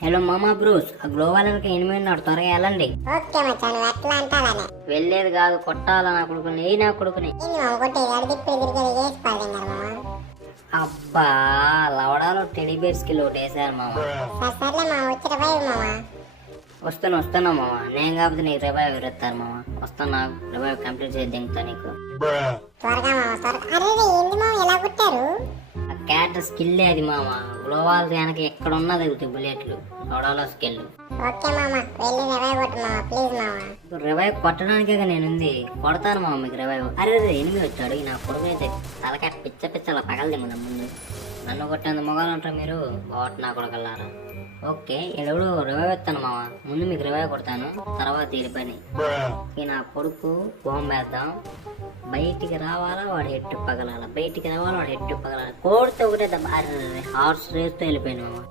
Hello మామా Bruce, ఆ గ్లోవాలకి ఎనిమిది నాడు త్వరగా వెళ్ళండి. ఓకే మచ్చా, నువ్వు ఎట్లా అంటావానే. వెళ్ళేది కాదు, కొట్టాలా నా కొడుకుని, ఏ నా కొడుకుని. ఏంది మామ కొట్టేది? అడి తిప్పి తిరిగేది చేసుకోవాలి కదా మామ. అబ్బా, లవడాలో టెడీ బేర్స్ కి లోటు వేసారు మామ. సర్లే మామ, వచ్చి రివైవ్ మామ. వస్తున్నా మామ, నేను కాకపోతే నీకు రివైవ్ ఎత్తారు మామ. వస్తున్నా, రివైవ్ కంప్లీట్ చేసి దింగుతా నీకు. త్వరగా మామ త్వరగా. అరే ఏంది మామ ఎలా కొట్టారు? ఆ క్యారెక్టర్ స్కిల్ అది మామ. గ్లోవాల్ వెనక ఎక్కడ ఉన్నా తగ్గుతాయి బుల్లెట్లు. లవడాలో స్కిల్. ఓకే మామ, వెళ్ళి రివైవ్ కొట్టు మామ, ప్లీజ్ మామ. రివైవ్ కొట్టడానికే నేనుంది, కొడతాను మామ మీకు రివైవ్. అరే ఎనిమిది వచ్చాడు, నా కొడుకు అయితే తలకాయ పిచ్చలా పగల దిగుదా ముందు. నన్ను కొట్టేంత మొగాలు అంటారు మీరు, బాట్ నా కొడకల్లారా. ఓకే, ఎడవుడు రివైవ్ ఎత్తాను మామ. ముందు మీకు రివైవ్ కొడతాను, తర్వాత తీరి పని. ఈ నా కొడుకు బాంబు వేద్దాం. బయటికి రావాలా వాడు ఎట్టు పగలాల, బయటికి రావాలా వాడు ఎట్టు పగలాల. కోడితే ఒకటే హార్స్ రేస్తో వెళ్ళిపోయాను మామ.